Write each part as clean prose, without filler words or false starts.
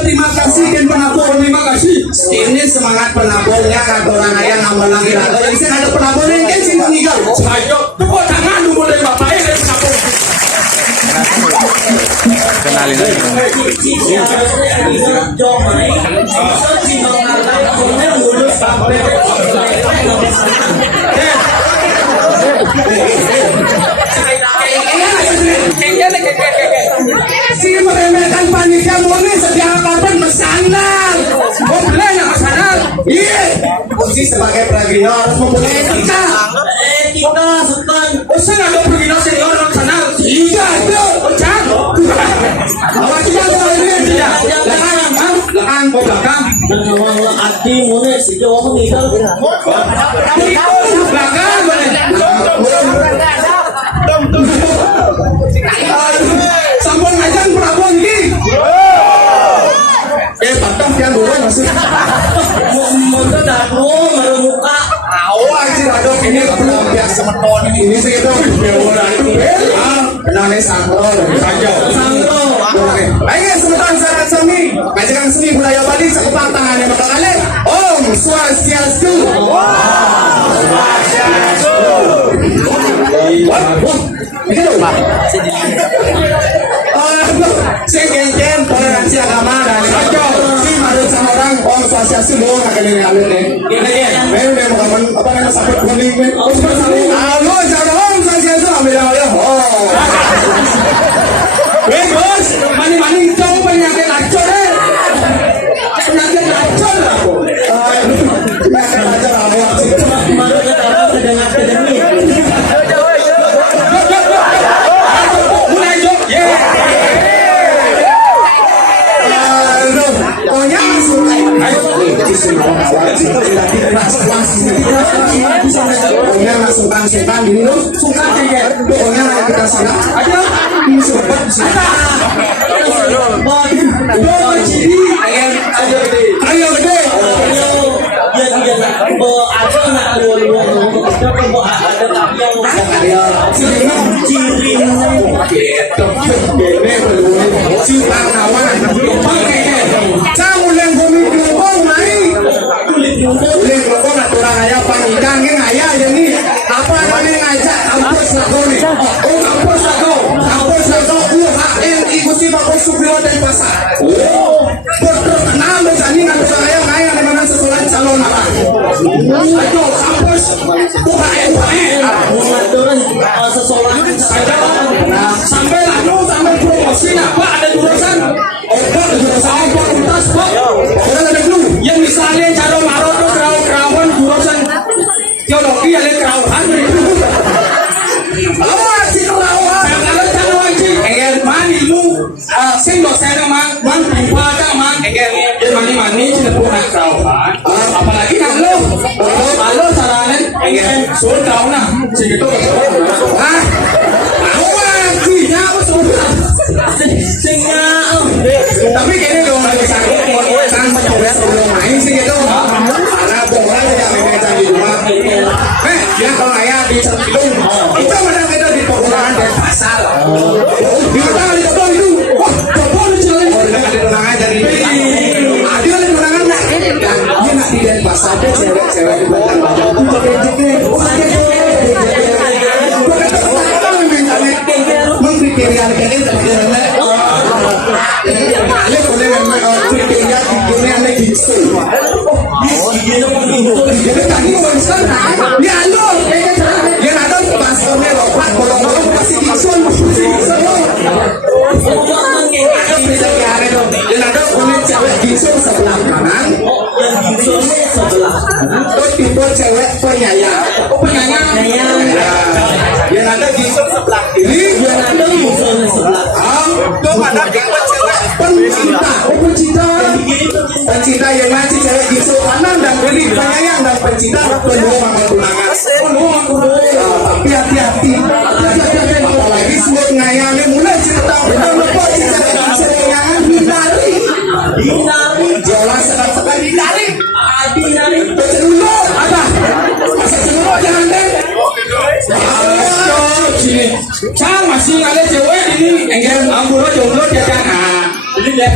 Terima kasih dan penabur, terima kasih. Ini semangat penaburnya orang ayah nama lagi ada yang saya ada penaburnya kan sih meninggal. Ayo, tepuk tangan dulu dari bapak ini penabur. Kenalin Si meremehkan panitia murni setiap apapun bersandar. Boleh nggak bersandar? Iya. Fungsi sebagai pragino harus mempunyai etika. Etika, Sultan. Usah ada pragino senior bersandar. Iya, itu. Ucap. Awak kita tahu ini tidak. Belakang, belakang. Menawang hati murni sejauh meninggal. Belakang, Sampun ngajak Prabowo ini. Patang yang dulu masih. Muka dadu meremuka. Awak sih aduh ini pelampian semeton ini sih itu orang itu kenalnya sangro saja. Sangro. Baiknya semeton syarat seni, kajian seni budaya Bali sekepang tangannya bakal kali. Om Swastiastu. Swastiastu. Itu Pak. Sekian toleransi agama dan si marut sama orang Om Swastiastu doang akan ini alur nih. Memang kawan apa namanya sakit kuning nih. Halo, cara Om Swastiastu ambil awalnya. Oh. Bos, mani kau penyakit lacur eh. Penyakit lacur aku. Penyakit lacur awak. Marut kata sedang akademi. Pokoknya langsung setan gini loh, suka kayak pokoknya kita siap aja sobat siapa ayo gede sampai lalu sampai promosi apa ada jurusan ada dulu yang misalnya cara marot tuh kerawan jurusan teologi ada kerawan sih kerawan kalau cara wajib mani lu sing dosen mang pipa mang mani cina punya kerawan apalagi halo sarane sudah tahu nah segitu Cerpilung. Itu mana kita di perumahan dan pasar. Di mana di kebun itu? Wah, kebun itu jalan. Oh, ada undangan dari. Ada undangan nak. Dia nak di Denpasar ada cewek-cewek di belakang badan. Itu pakai jaket. Mengkriteria kalian tak ale boleh kriteria dunia ada gitu. Jadi tadi urusan ya lo, ya ada pastornya lopat kalau mau kasih gison, dan ada kulit cewek gison sebelah kanan, terus tipe cewek penyayang, yang ada gison sebelah kiri, yang ada gison sebelah tuh ada tipe cewek pencinta yang ngaji cewek gison kanan dan kiri, penyayang dan pencinta penuh sama tunangan, tapi hati-hati, apalagi semua ngayangnya mulai cerita udah lupa cerita hindari, jelas sekali hindari, cenurut apa? Masa cenurut jangan deh. Sini, cang masih ada cewek ini, enggak ambil jomblo dia jangan. Jadi dia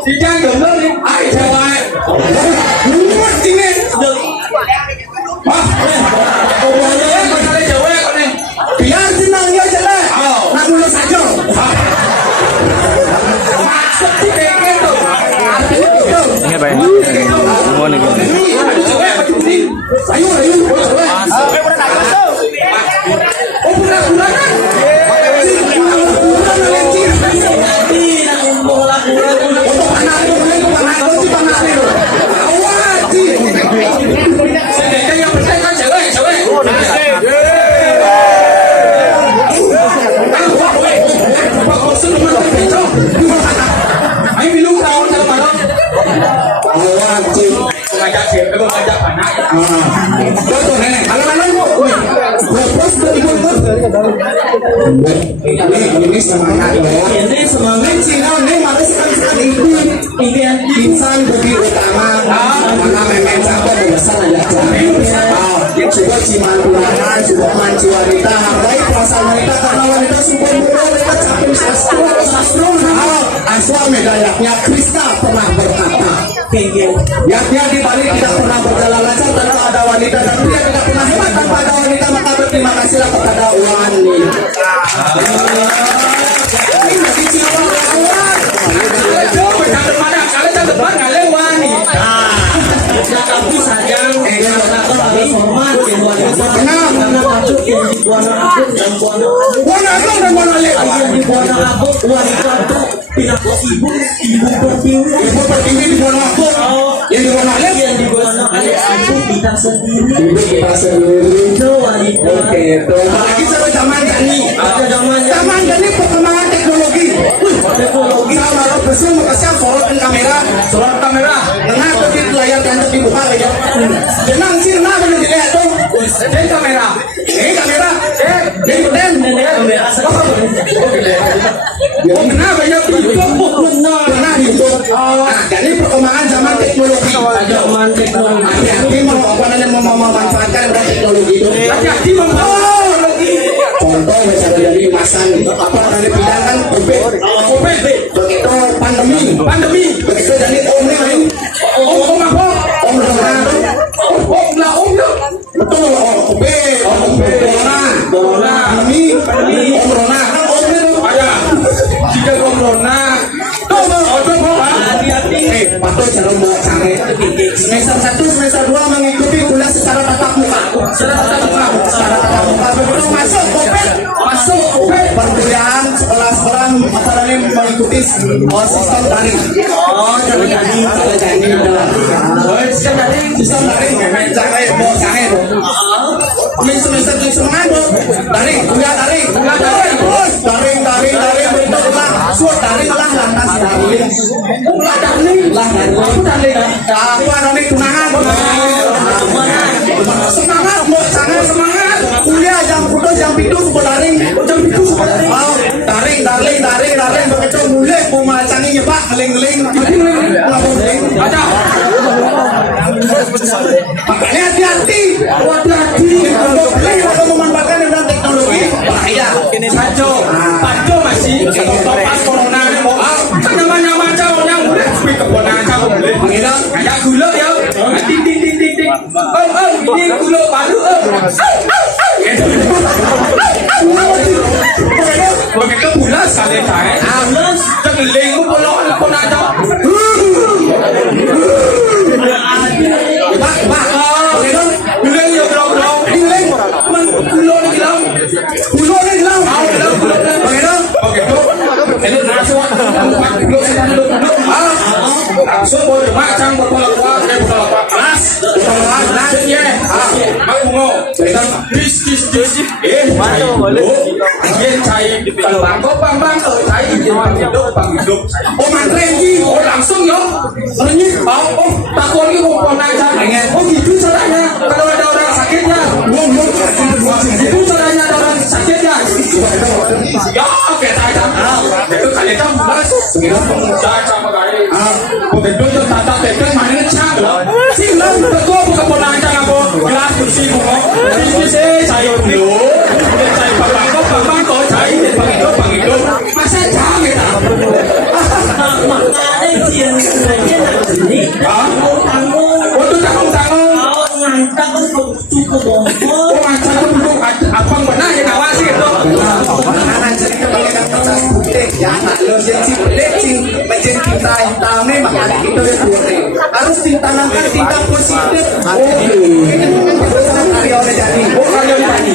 si cang jomblo nih, ay cewek, muat sini. Wah, boleh masalah cewek nih. Biar senangnya jelek, nak dulu saja. Maksud si pengen tuh, Ini apa ya? Semua nih. ada cewek macam ni. Ayo, cewek. Oh, pura-pura kan? Ini semangat loh. Ini semangat. Cina ini malah sekali itu insan bagi utama. Mana memang sampai besar aja. Coba ciman tulangan, coba manci wanita, hargai perasaan wanita karena wanita super muda mereka capek sastro. Asal medayaknya Krista pernah berkata, yaknya di balik tidak pernah berjalan lancar tanpa ada wanita dan pria tidak pernah hebat tanpa ada wanita, maka berterima kasihlah kepada wanita. Tapi sayang, ada hormat yang wanita karena patut yang di buana agung dan buana yang di buana agung wanita itu pindah ibu bertinggi di buana agung, yang di buana alif, yang di buana itu kita sendiri. ibu kita sendiri. Itu wanita. Oke, lagi sampai zaman gani. Ada zamannya. Zaman gani perkembangan teknologi. Teknologi sama lo bersih makasih sorot kamera, tengah ke layar kancet dibuka aja. Jenang sih, nah bener dilihat tuh. Ini kamera, oh kenapa ya pernah YouTube. Nah, jadi perkembangan zaman teknologi. Hati-hati mau memanfaatkan teknologi itu. Hati-hati contoh misalnya dari masan apa dari bidang kan COVID begitu pandemi begitu jadi om apa om betul corona pandemi corona kan om itu ada jika corona patut cara buat canggih. Semester 1, semester 2 mengikuti kuliah secara tatap muka. Begitu masuk COVID, perkuliahan sekolah-sekolah antara lain mengikuti sistem daring. Sistem daring, memang canggih, mau canggih. Semester daring, kuliah daring, terus daring, begitu suat daring lah lantas daring. Semangat mau semangat kuliah jam 10 jam 7 daring begitu mulai mau macangi nyepak ngeling ada makanya hati-hati Wadadi, boleh kalau memanfaatkan dengan teknologi bahaya. Sajo, Pajo masih pas corona mau kan nama-nama jauh yang udah speak ke corona jauh boleh. Kayak gula ya, ding ding ding ding ding. Ini gula baru. Begitu bulas kali saya, bulas tergeling pulak corona jauh. Pak, bilang ya bro, bilang, pulau ni bilang, begitu, ini langsung langsung boleh macam berpelak-pelak, kelas, ya, aku mau, dis, cai, bang, cai, hidup, oh mantrenji, oh langsung yo, oh takut ni mau oh gitu caranya, kalau ada orang sakitnya, itu caranya ada orang sakitnya, ya kita itu kali itu mas, pemuda sama kali, begitu itu tata tekan mana cang, silang betul bukan ponacang apa, gelas kursi bunga, ini saya dulu, saya bang kau cai, bang itu, masa cang kita, makanya dia ini, untuk tanggung, ngangkat cukup bohong. abang pernah yang awasi itu. Anak cerita mengenai percas putih, ya anak lo jenci pelecing, mejen tinta hitamnya makanya itu yang putih. Harus ditanamkan tinta positif. Terus karya oleh jadi.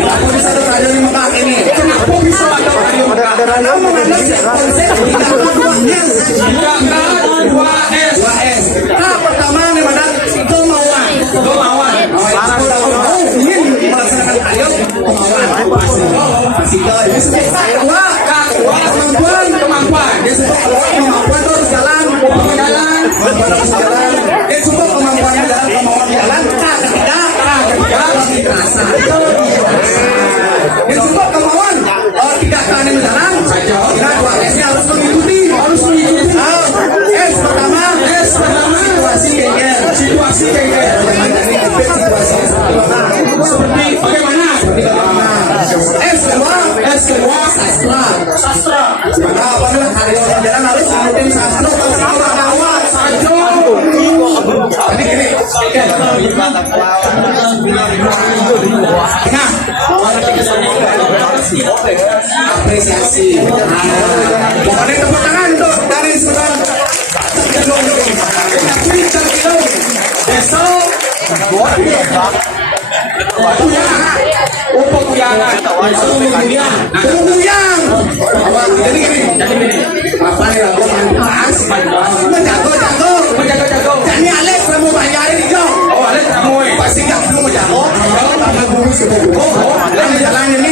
Aku bisa karya di Mekah ini. Kenapa bisa ada radio? Karena menganggap konsep tinta keduanya. Dua S. Nah pertama memang kemauan. Aku ingin melaksanakan karya kemauan. Masih kedua kemampuan. Dia sebut kemampuan itu harus jalan. Dia sebut kemampuan jalan, kemauan jalan. Ketiga terasa. Dia sebut kemauan tidak akan jalan. Kira dua S-nya harus mengikuti. S pertama situasi geger. Seperti bagaimana? S kedua sastra. Nah, apabila karya orang jalan harus mengikuti sastra sama awal sajo. Jadi gini. Nah, apresiasi. Pokoknya tepuk tangan untuk dari saudara. Besok Kuyangan. Jadi gini. Apa ya? Menjago. Jadi Alex kamu bayarin itu. Oh, ada kamu. Pasti nggak perlu menjago. Karena guru sudah lalu jalan ini.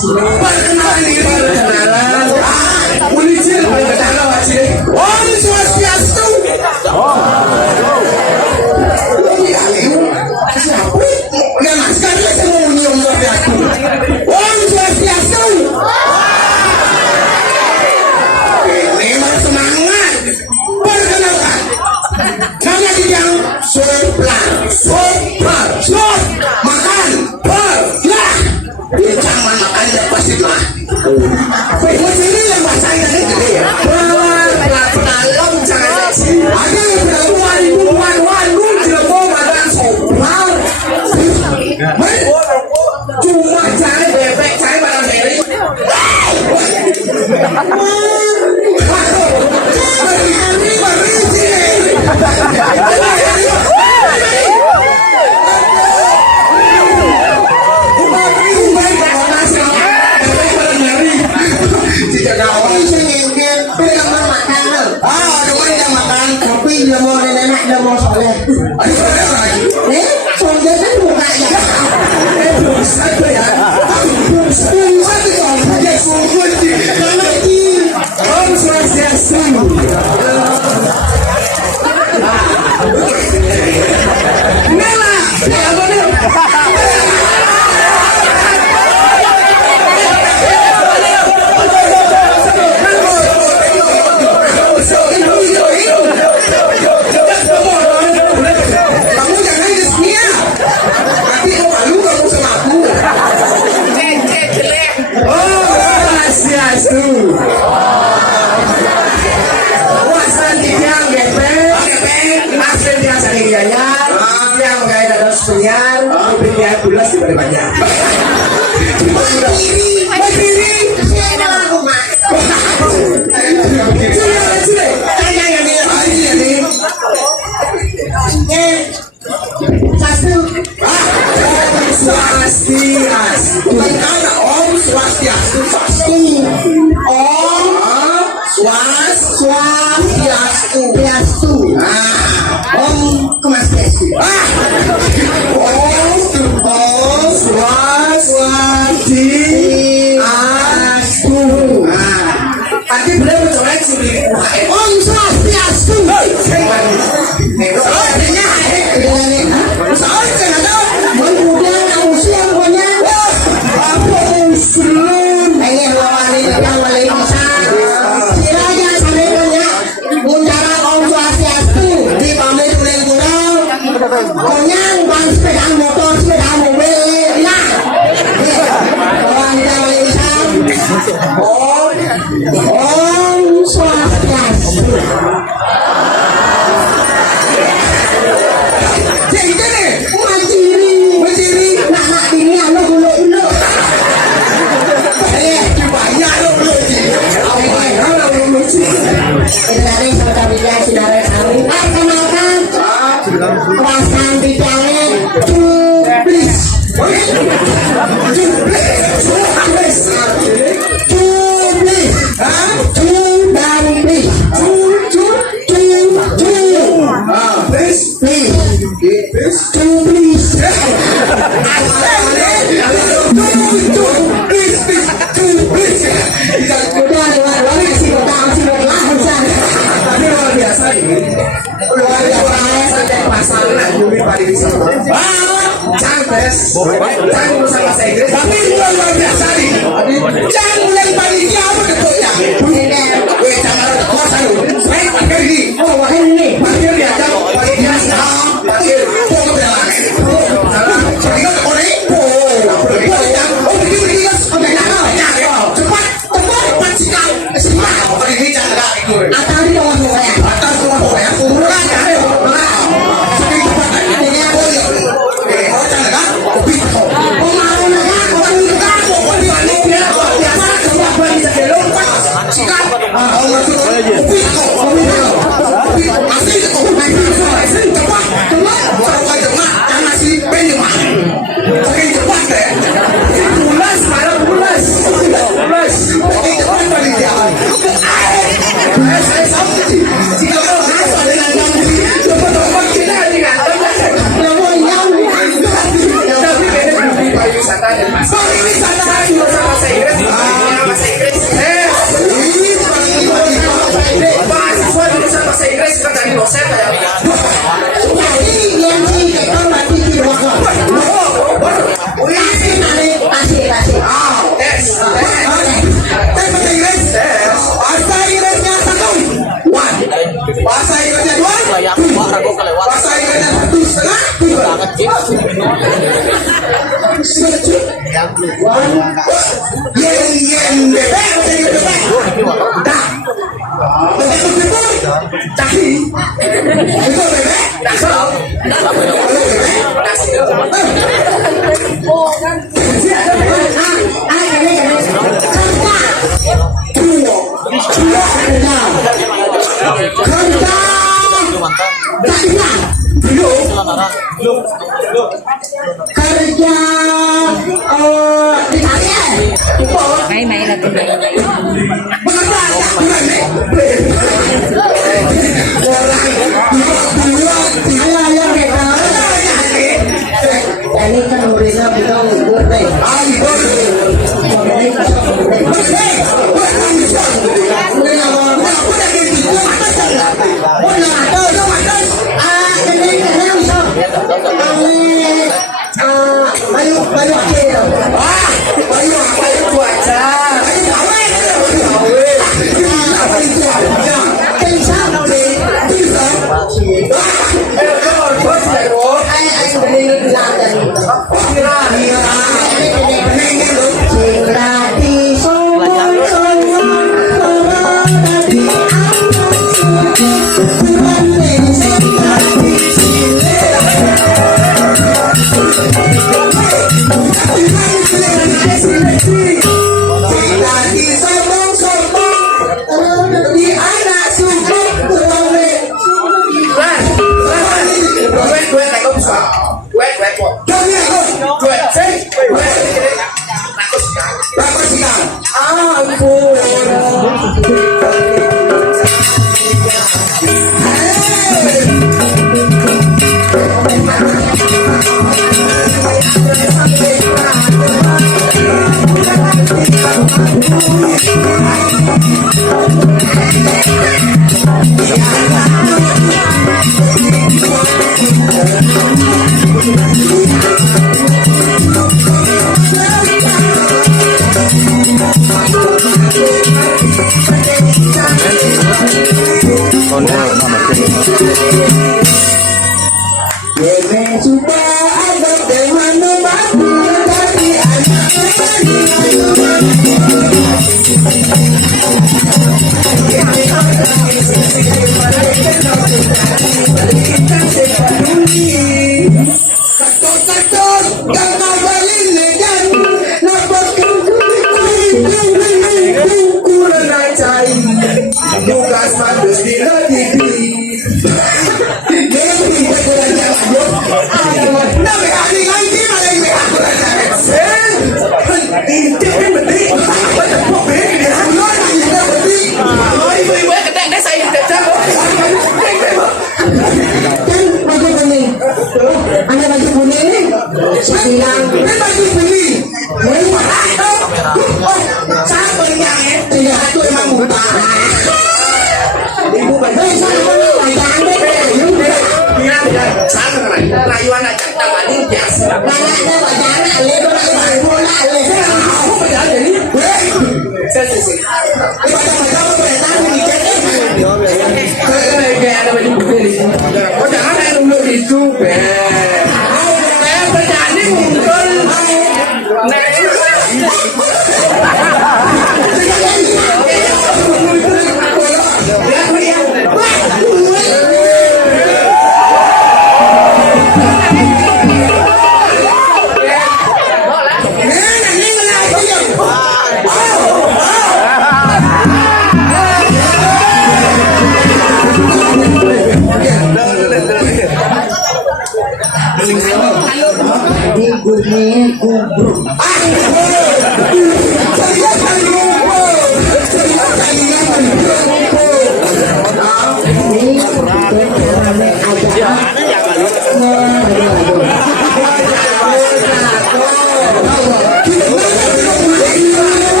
Perkenalan diri, perkenalan. Unicil, perkenalan wajib. Om Swastiastu. udah mau nenek udah mau soleh. Ayo soleh lagi. Soleh kan mukanya. Belum satu ya. Belum satu kalau pakai sungguh sih. Om Swastiastu. Nela, ya boleh. Kamu jangan kesini. Nanti kau malu kamu sama aku. Oh, Swastiastu. Wasan tiang gepeng, asal dia saling dianyar, yang gaya dalam sepenyan, berikan bulas di balik banyak. Berdiri. Swastiastu. Mana Om Swastiastu? Om Swastiastu. Om Swastiastu. Om Swastiastu. Nanti beliau mencolek suri. Om Swastiastu. Konyang bang sepeda motor, sepeda mobil, ya. Orang kita boleh Om Swastiastu. Jadi nih, Mandiri, nak ini anu gulu. banyak loh belum sih. Itu tadi saudara saudara kami. Kenalkan, perasaan bidangnya cublis. Jangan urusan bahasa Inggris, tapi luar biasa nih. Jangan mulai panitia apa ketoknya. Weh, jangan ada kosan lu. Saya pakai ini. Oh, wah ini. Pakai dia, jangan panitia saham. Pakai pokok belang. Jadi kan orang itu. Oh, begini kan. Cepat sikap. Cepat. Pakai ini jangan ikut. Atau di bawah saya. Atas rumah orang. Kurang ya. Saking cepat. Oh, jangan kan. Oh, mau nak? Orang itu kan. Bahasa Inggrisnya dua. Bahasa Inggrisnya satu setengah. Yen bebek. Dah. Tahi. Itu bebek. Dasar. Kerja Main lah tuh. Orang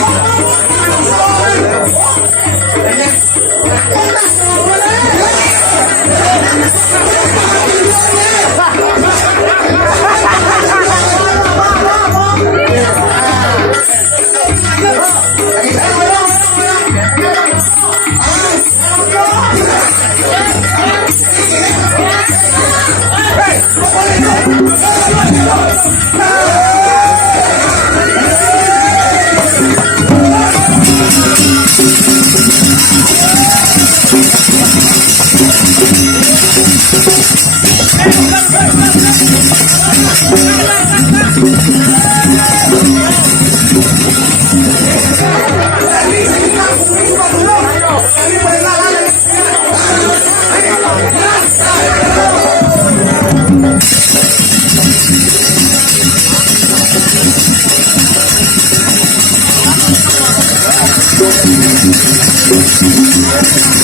Hey! Thank you.